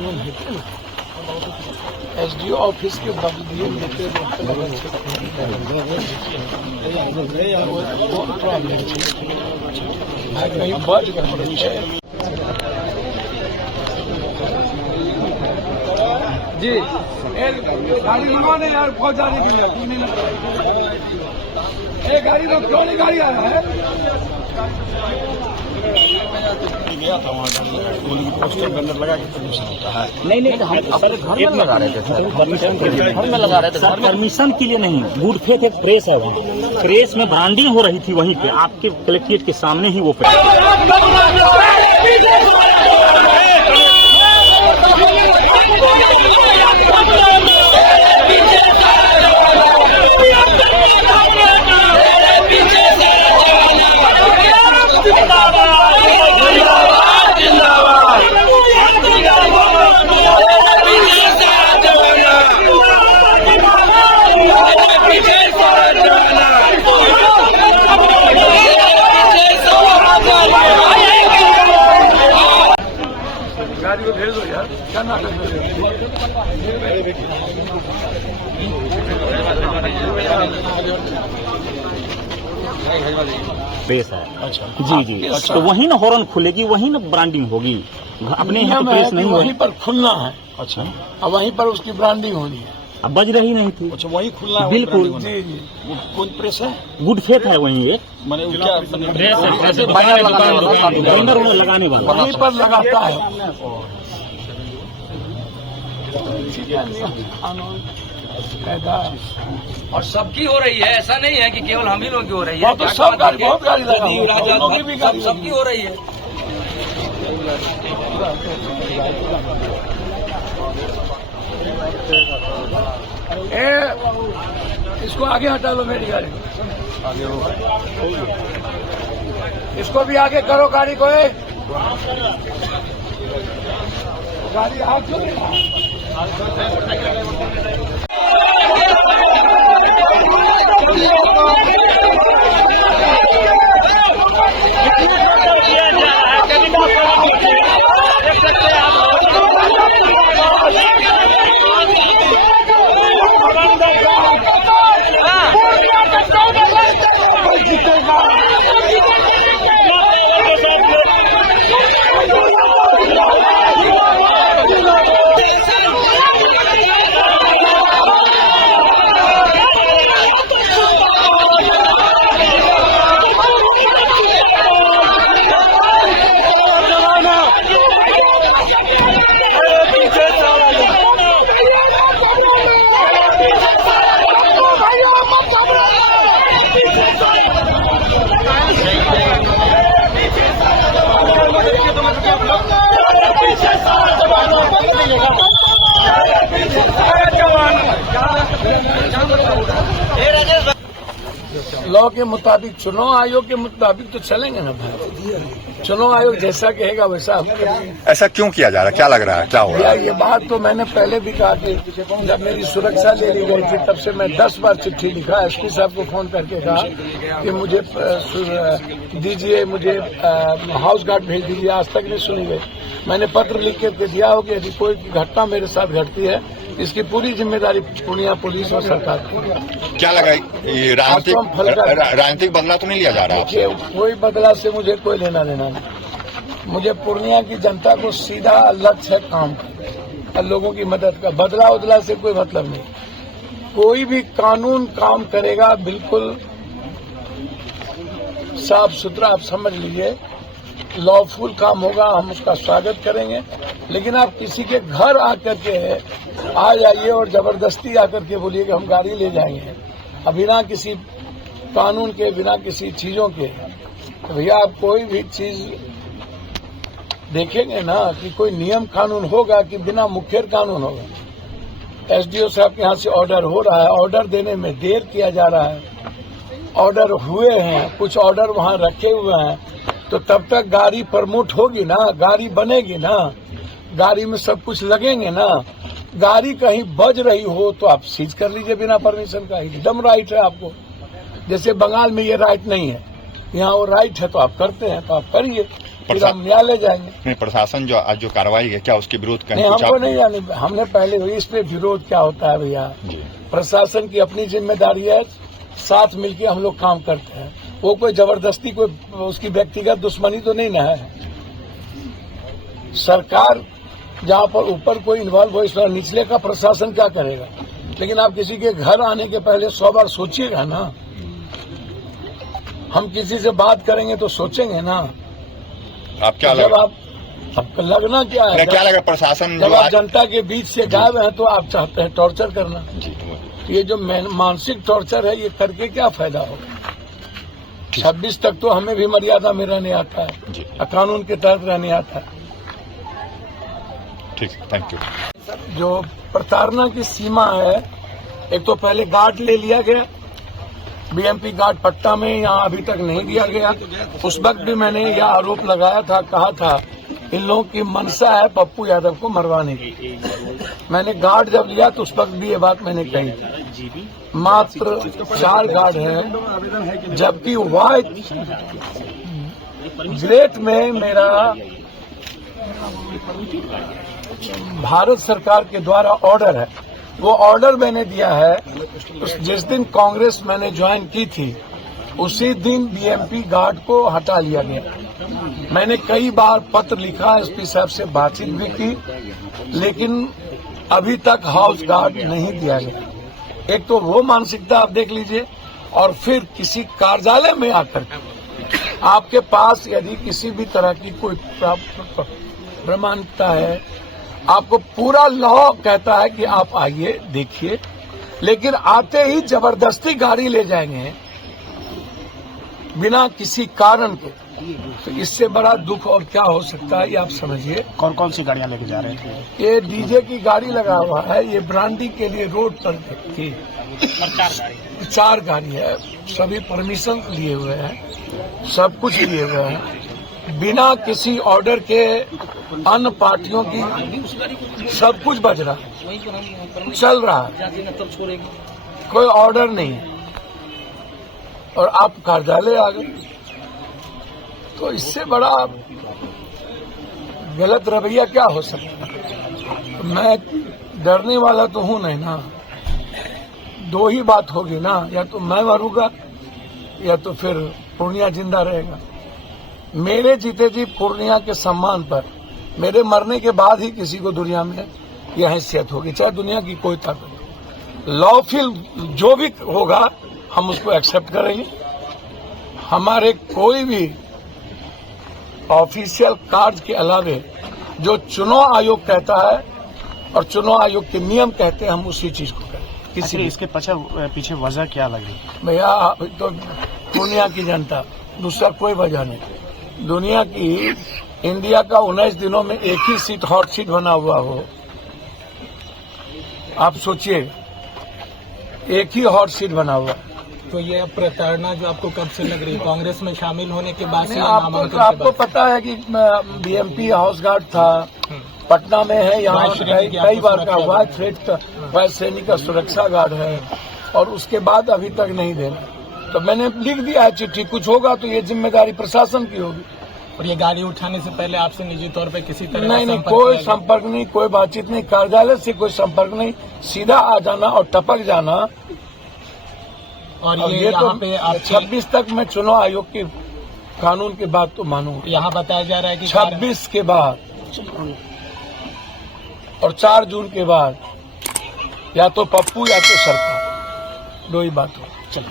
कानून है ना, एसडीओ ऑफिस के बदले देते कहीं बच गए जी। गाड़ी मंगवाने यार बहुत जाने के लिए क्यों नहीं लगा? गाड़ी रोक, क्यों नहीं गाड़ी आ रहा है? गया था वहाँ पोस्टर बैनर लगा के परमिशन होता है। नहीं हम अपने घर में लगा रहे थे सर, परमिशन के लिए घर में लगा रहे थे सर, परमिशन के लिए नहीं। गुड फेथ एक प्रेस है, वहाँ प्रेस में ब्रांडिंग हो रही थी, वहीं पे आपके कलेक्ट्रेट के सामने ही वो गाड़ी को भेज दो यार, क्या नाटक कर रहे हो? प्रेस है। अच्छा जी। अच्छा। तो वहीं ना हॉर्न खुलेगी, वहीं ना ब्रांडिंग होगी, अपने यहाँ तो प्रेस नहीं, वहीं पर खुलना है। अच्छा, अब वहीं पर उसकी ब्रांडिंग होनी है। अब बज रही नहीं थी। अच्छा, वहीं खुलना है। बिल्कुल जी। कौन प्रेस है? गुड फेथ है वहीं एक, मैंने क्या प्रेस है, लगाने वाला वहीं पर लगाता है। और सबकी हो रही है, ऐसा नहीं है कि केवल हम ही लोगों की हो रही है, तो सब गाड़ी, बहुत गाड़ी सबकी हो रही है। इसको आगे हटा लो, मेरी गाड़ी आगे हो, इसको भी आगे करो गाड़ी को। गाड़ी आगे लॉ के मुताबिक, चुनाव आयोग के मुताबिक तो चलेंगे ना भाई। चुनाव आयोग जैसा कहेगा वैसा हम करेंगे। ऐसा क्यों किया जा रहा है, क्या लग रहा है, क्या हो रहा है? ये बात तो मैंने पहले भी कहा कि जब मेरी सुरक्षा ले ली गई थी तब से मैं 10 बार चिट्ठी लिखा, एसपी साहब को फोन करके कहा कि मुझे दीजिए, मुझे हाउस गार्ड भेज दीजिए, आज तक नहीं सुनी गई। मैंने पत्र लिख के दिया हो कि यदि कोई घटना मेरे साथ घटती है, इसकी पूरी जिम्मेदारी पूर्णिया पुलिस और सरकार की। क्या लगा, ये राजनीतिक बदलाव तो नहीं लिया जा रहा? कोई बदलाव से मुझे कोई लेना देना नहीं। मुझे पूर्णिया की जनता को सीधा लक्ष्य है काम और लोगों की मदद का। बदलाव उदलाव से कोई मतलब नहीं। कोई भी कानून काम करेगा बिल्कुल साफ सुथरा, आप समझ लीजिए लॉफुल काम होगा, हम उसका स्वागत करेंगे। लेकिन आप किसी के घर आकर के आ जाइए और जबरदस्ती आकर के बोलिए कि हम गाड़ी ले जाएंगे, अब बिना किसी कानून के, बिना किसी चीजों के, तो भैया आप कोई भी चीज देखेंगे ना कि कोई नियम कानून होगा कि बिना मुखर कानून होगा। एसडीओ साहब के यहाँ से ऑर्डर हो रहा है, ऑर्डर देने में देर किया जा रहा है। ऑर्डर हुए हैं, कुछ ऑर्डर वहाँ रखे हुए हैं, तो तब तक गाड़ी प्रमोट होगी ना, गाड़ी बनेगी ना, गाड़ी में सब कुछ लगेंगे ना। गाड़ी कहीं बज रही हो तो आप सीज कर लीजिए बिना परमिशन का, एकदम राइट है आपको। जैसे बंगाल में ये राइट नहीं है, यहाँ वो राइट है तो आप करते हैं, तो आप करिए। फिर हम न्यायालय जाएंगे। नहीं, प्रशासन जो आज जो कार्रवाई है, क्या उसके विरोध कहीं नहीं, कुछ हमको आप- नहीं जाने, हमने पहले इस पे विरोध क्या होता है भैया, जी, प्रशासन की अपनी जिम्मेदारी है, साथ मिलकर हम लोग काम करते हैं। वो कोई जबरदस्ती कोई उसकी व्यक्तिगत दुश्मनी तो नहीं ना है। सरकार जहाँ पर ऊपर कोई इन्वॉल्व हो, इस बार निचले का प्रशासन क्या करेगा? लेकिन आप किसी के घर आने के पहले 100 बार सोचिएगा ना। हम किसी से बात करेंगे तो सोचेंगे ना। आप क्या जब लगा? आपको लगना क्या है, क्या लगा प्रशासन जब जो आप आज जनता के बीच से गायब हैं तो आप चाहते हैं टॉर्चर करना। जी, ये जो मानसिक टॉर्चर है, ये करके क्या फायदा होगा? 26 तक तो हमें भी मर्यादा में रहने आता है, जी, कानून के तहत रहने आता है। ठीक, थैंक यू। जो प्रताड़ना की सीमा है, एक तो पहले गार्ड ले लिया गया, बीएमपी गार्ड पट्टा में यहाँ अभी तक नहीं दिया गया। उस वक्त भी मैंने यह आरोप लगाया था, कहा था इन लोगों की मंशा है पप्पू यादव को मरवाने की। मैंने गार्ड जब लिया तो उस वक्त भी ये बात मैंने कही थी। मात्र 4 गार्ड हैं, जबकि वाइट ग्रेट में मेरा भारत सरकार के द्वारा ऑर्डर है, वो ऑर्डर मैंने दिया है। जिस दिन कांग्रेस मैंने ज्वाइन की थी, उसी दिन बीएमपी गार्ड को हटा लिया गया। मैंने कई बार पत्र लिखा, एसपी साहब से बातचीत भी की, लेकिन अभी तक हाउस गार्ड नहीं दिया गया। एक तो वो मानसिकता आप देख लीजिए, और फिर किसी कार्यालय में आकर आपके पास यदि किसी भी तरह की कोई प्रमाणिकता है, आपको पूरा लॉ कहता है कि आप आइए देखिए, लेकिन आते ही जबरदस्ती गाड़ी ले जाएंगे बिना किसी कारण के। तो इससे बड़ा दुख और क्या हो सकता है, ये आप समझिए। कौन कौन सी गाड़ियां लेके जा रहे थे? ये डीजे की गाड़ी लगा हुआ है, ये ब्रांडी के लिए रोड पर थी। 4 गाड़ी है, सभी परमिशन लिए हुए हैं, सब कुछ लिए हुए हैं, बिना किसी ऑर्डर के अन्य पार्टियों की सब कुछ बज रहा है, चल रहा है, कोई ऑर्डर नहीं है, और आप कार्यालय आ गए। तो इससे बड़ा गलत रवैया क्या हो सकता है? मैं डरने वाला तो हूं नहीं ना। 2 ही बात होगी ना, या तो मैं मरूंगा या तो फिर पूर्णिया जिंदा रहेगा। मेरे जीते जी पूर्णिया के सम्मान पर मेरे मरने के बाद ही किसी को दुनिया में यह हैसियत होगी, चाहे दुनिया की कोई ताकत। लॉफुल जो भी होगा हम उसको एक्सेप्ट करेंगे। हमारे कोई भी ऑफिशियल कार्य के अलावे जो चुनाव आयोग कहता है और चुनाव आयोग के नियम कहते हैं, हम उसी चीज को करें। किसी इसके पीछे वजह क्या लगी? भैया तो दुनिया की जनता, दूसरा कोई वजह नहीं। दुनिया की इंडिया का 19 दिनों में एक ही सीट हॉट सीट बना हुआ हो, आप सोचिए, एक ही हॉट सीट बना हुआ। तो ये प्रताड़ना जो आपको कब से लग रही है, कांग्रेस में शामिल होने के बाद से? आपको पता है कि बीएमपी हाउस गार्ड था, पटना में है, यहाँ कई बार का वाइस थ्रेट वाइस श्रेणी का सुरक्षा गार्ड है, और उसके बाद अभी तक नहीं देना। तो मैंने लिख दिया है चिट्ठी, कुछ होगा तो ये जिम्मेदारी प्रशासन की होगी। और ये गाड़ी उठाने से पहले आपसे निजी तौर पे किसी तरह नहीं, कोई संपर्क नहीं, कोई बातचीत नहीं, कार्यालय से कोई संपर्क नहीं, सीधा आ जाना और टपक जाना। और ये तो पे 26 तक मैं चुनाव आयोग के कानून की बात तो मानूंगा। यहाँ बताया जा रहा है कि 26 के बाद और 4 जून के बाद या तो पप्पू या तो सरकार, 2 ही बात हो। चलो।